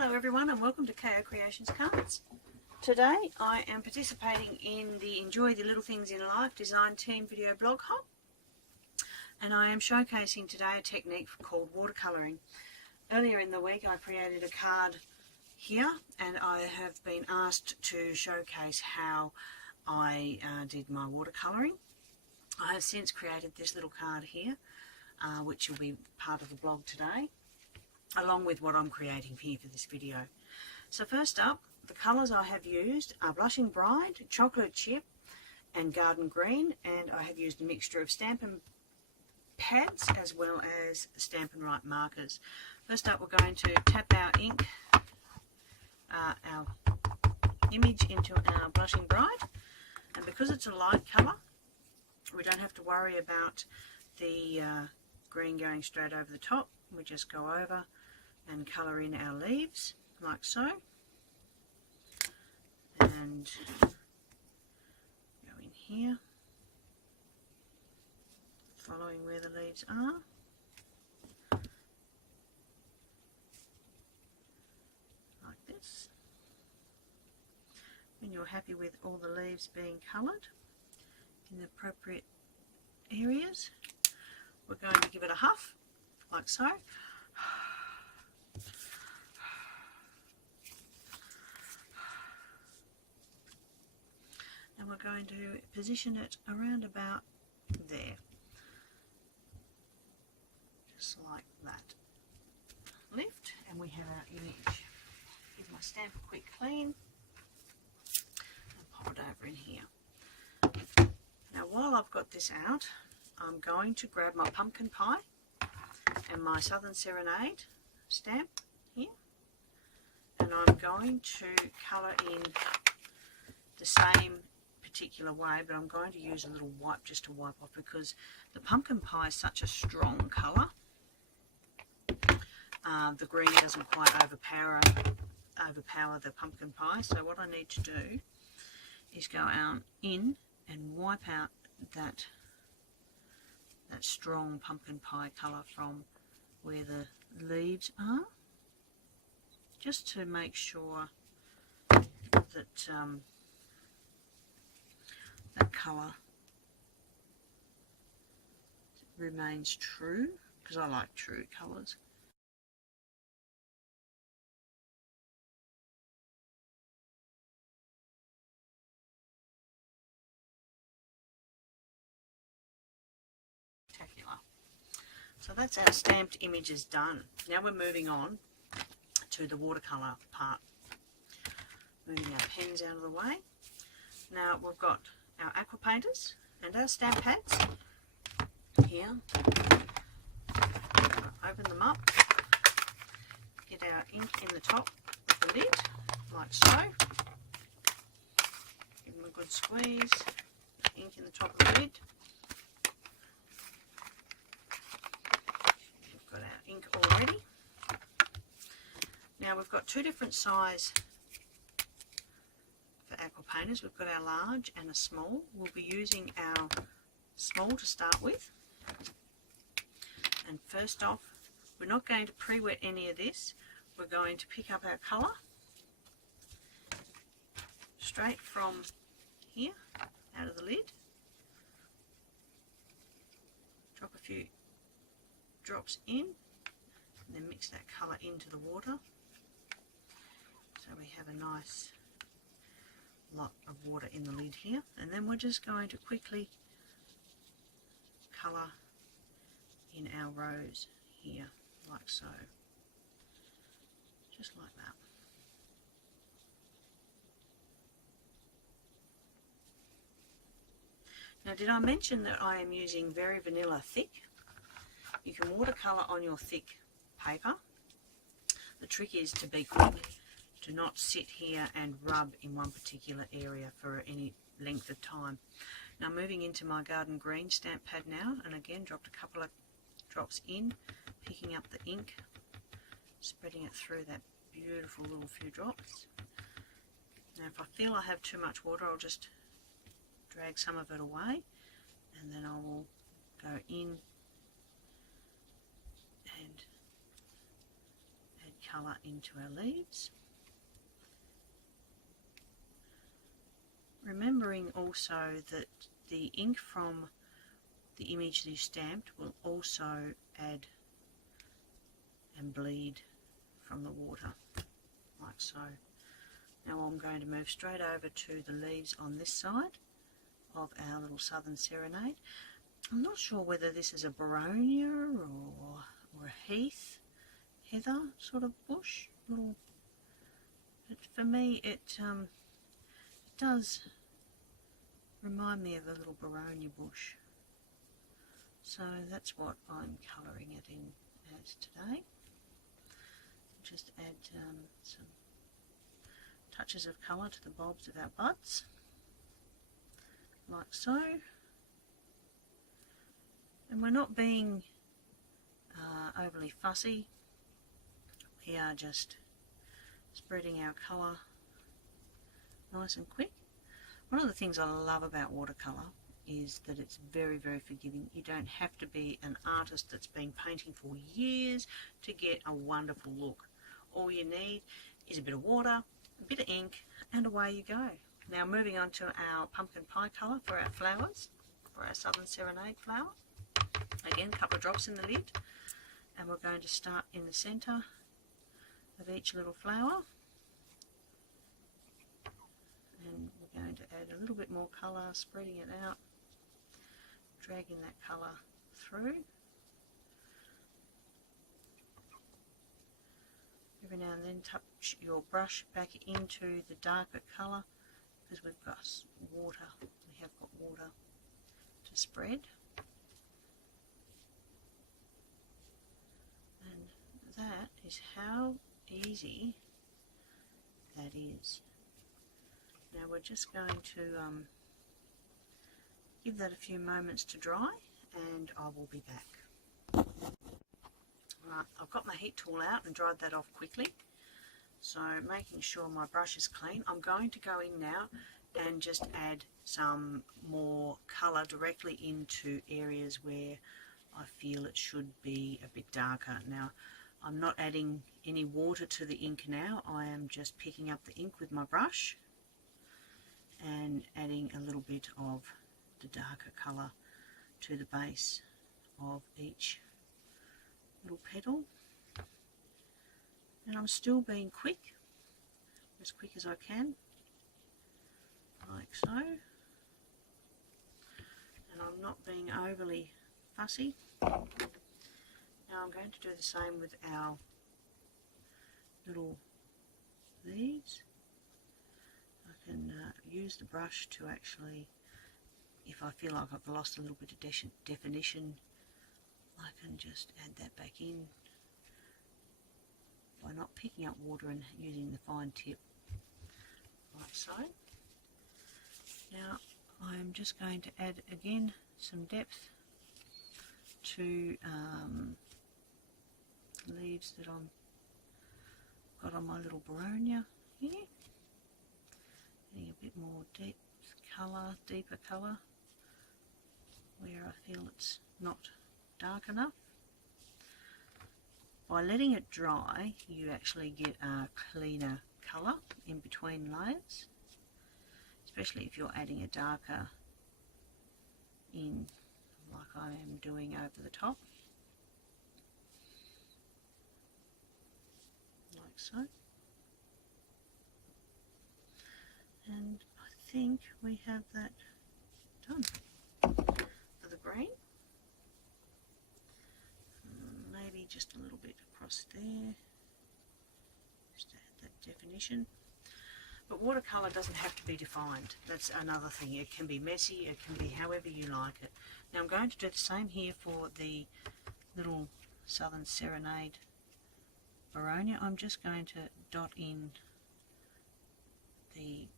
Hello everyone and welcome to KOCreations Cards. Today I am participating in the Enjoy the Little Things in Life Design Team video blog hop, and I am showcasing today a technique called watercolouring. Earlier in the week I created a card here and I have been asked to showcase how I did my watercolouring. I have since created this little card here which will be part of the blog today, along with what I'm creating here for this video. So first up, the colours I have used are Blushing Bride, Chocolate Chip and Garden Green, and I have used a mixture of Stampin' pads as well as Stampin' Write markers. First up, we're going to tap our ink, our image into our Blushing Bride, and because it's a light colour we don't have to worry about the green going straight over the top. We just go over and colour in our leaves like so, and go in here following where the leaves are, like this. When you're happy with all the leaves being coloured in the appropriate areas, we're going to give it a huff like so. And we're going to position it around about there, just like that. Lift, and we have our image. Give my stamp a quick clean and pop it over in here. Now while I've got this out, I'm going to grab my pumpkin pie and my Southern Serenade stamp here, and I'm going to colour in the same particular way, but I'm going to use a little wipe just to wipe off, because the pumpkin pie is such a strong colour. The green doesn't quite overpower the pumpkin pie, so what I need to do is go out in and wipe out that strong pumpkin pie colour from where the leaves are, just to make sure that that colour remains true, because I like true colours. So that's our stamped images done. Now we're moving on to the watercolour part. Moving our pens out of the way. Now we've got our aqua painters and our stamp pads here. Open them up, get our ink in the top of the lid, like so. Give them a good squeeze, ink in the top of the lid. Got our ink already. Now we've got two different size for aqua painters. We've got our large and a small. We'll be using our small to start with. And first off, we're not going to pre-wet any of this. We're going to pick up our colour straight from here out of the lid. Drop a few drops in and then mix that colour into the water, so we have a nice lot of water in the lid here, and then we're just going to quickly colour in our rows here like so, just like that. Now, did I mention that I am using Very Vanilla Thick? You can watercolour on your thick paper. The trick is to be quick, to not sit here and rub in one particular area for any length of time. Now moving into my Garden Green stamp pad now, and again dropped a couple of drops in, picking up the ink, spreading it through that beautiful little few drops. Now if I feel I have too much water, I'll just drag some of it away, and then I will go in and add colour into our leaves. Remembering also that the ink from the image that you stamped will also add and bleed from the water, like so. Now I'm going to move straight over to the leaves on this side of our little Southern Serenade. I'm not sure whether this is a Baronia or a heather sort of bush. But for me it does remind me of a little Baronia bush. So that's what I'm colouring it in as today. Just add some touches of colour to the bulbs of our buds, like so. And we're not being overly fussy. We are just spreading our colour nice and quick. One of the things I love about watercolour is that it's very, very forgiving. You don't have to be an artist that's been painting for years to get a wonderful look. All you need is a bit of water, a bit of ink, and away you go. Now moving on to our pumpkin pie colour for our flowers, for our Southern Serenade flower. Again, a couple of drops in the lid, and we're going to start in the centre of each little flower. And we're going to add a little bit more colour, spreading it out, dragging that colour through. Every now and then touch your brush back into the darker colour, because we've got water, we have got water to spread. And that is how easy that is. Now we're just going to give that a few moments to dry, and I will be back. Right, I've got my heat tool out and dried that off quickly, so making sure my brush is clean. I'm going to go in now and just add some more colour directly into areas where I feel it should be a bit darker. Now I'm not adding any water to the ink now, I am just picking up the ink with my brush and adding a little bit of the darker colour to the base of each little petal. And I'm still being quick, as quick as I can, like so. And I'm not being overly fussy. Now I'm going to do the same with our little leaves. I can use the brush to actually, if I feel like I've lost a little bit of definition, I can just add that back in by not picking up water and using the fine tip, like so. Now I'm just going to add again some depth to leaves that I've got on my little Baronia here. Getting a bit more depth colour, deeper colour, where I feel it's not dark enough. By letting it dry, you actually get a cleaner colour in between layers, especially if you're adding a darker in, like I am doing over the top, like so. And I think we have that done for the green. Maybe just a little bit across there, just to add that definition. But watercolour doesn't have to be defined. That's another thing. It can be messy, it can be however you like it. Now I'm going to do the same here for the little Southern Serenade Baronia. I'm just going to dot in the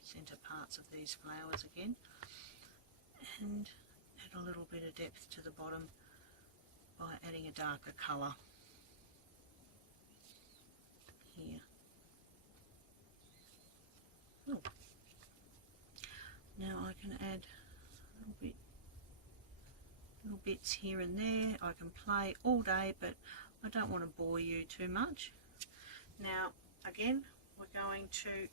centre parts of these flowers again, and add a little bit of depth to the bottom by adding a darker colour here. Oh. Now I can add a little bit bits here and there. I can play all day, but I don't want to bore you too much. Now again, we're going to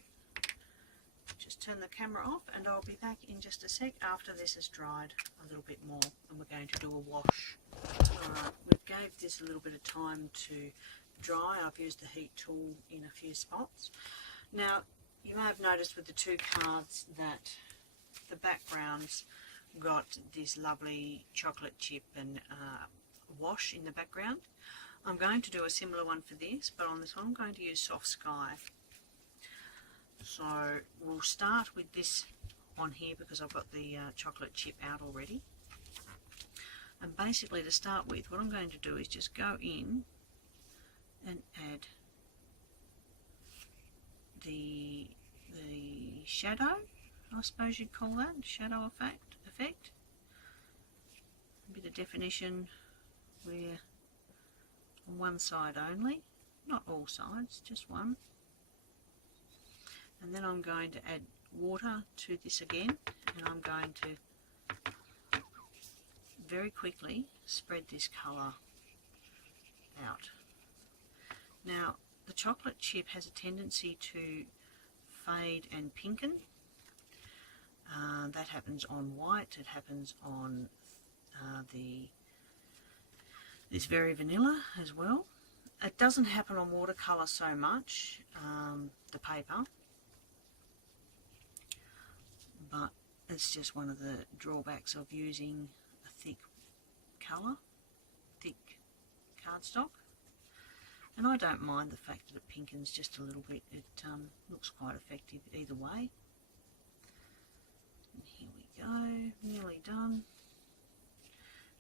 just turn the camera off, and I'll be back in just a sec after this has dried a little bit more, and we're going to do a wash. Alright, we gave this a little bit of time to dry. I've used the heat tool in a few spots. Now you may have noticed with the two cards that the backgrounds got this lovely chocolate chip and wash in the background. I'm going to do a similar one for this, but on this one I'm going to use Soft Sky. So we'll start with this on here because I've got the chocolate chip out already. And basically, to start with, what I'm going to do is just go in and add the shadow, I suppose you'd call that, shadow effect. A bit of definition where on one side only, not all sides, just one. And then I'm going to add water to this again, and I'm going to very quickly spread this colour out. Now the chocolate chip has a tendency to fade and pinken. That happens on white, it happens on this very vanilla as well. It doesn't happen on watercolour so much, the paper, but it's just one of the drawbacks of using a thick colour, thick cardstock. And I don't mind the fact that it pinkens just a little bit. It looks quite effective either way. And here we go, nearly done.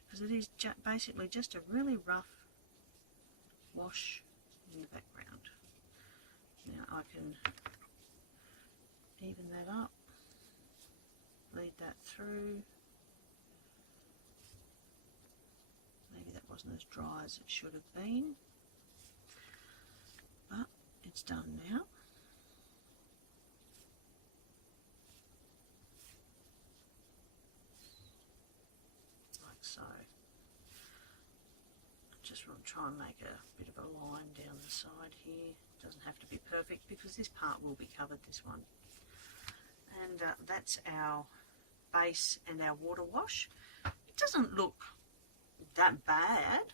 Because it is basically just a really rough wash in the background. Now I can even that up, lead that through. Maybe that wasn't as dry as it should have been, but it's done now. Like so. Just want to try and make a bit of a line down the side here. It doesn't have to be perfect because this part will be covered, this one. And that's our base and our water wash. It doesn't look that bad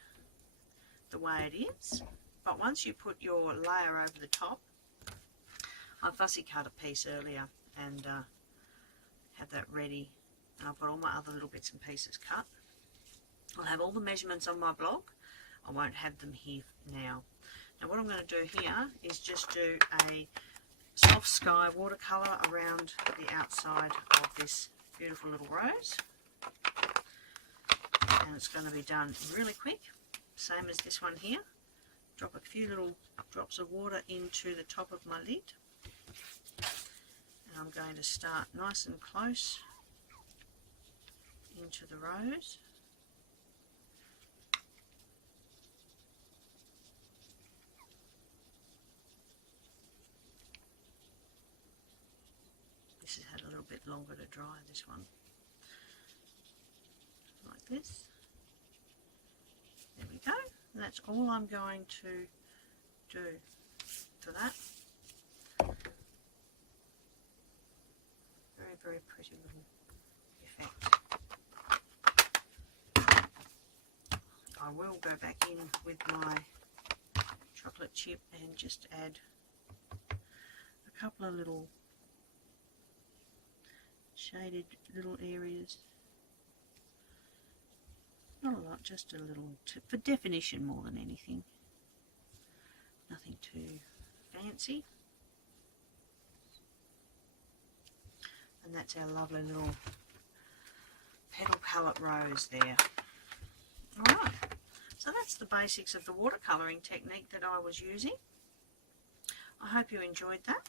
the way it is, but once you put your layer over the top, I fussy cut a piece earlier and had that ready, and I've got all my other little bits and pieces cut. I'll have all the measurements on my blog. I won't have them here now. Now what I'm going to do here is just do a Soft Sky watercolour around the outside of this beautiful little rose, and it's going to be done really quick, same as this one here. Drop a few little drops of water into the top of my lid, and I'm going to start nice and close into the rose. This has had a little bit longer to dry, this one. Like this. There we go. And that's all I'm going to do for that. Very, very pretty little effect. I will go back in with my chocolate chip and just add a couple of little shaded little areas. Not a lot, just a little, for definition more than anything. Nothing too fancy. And that's our lovely little petal palette rose there. Alright, so that's the basics of the watercolouring technique that I was using. I hope you enjoyed that.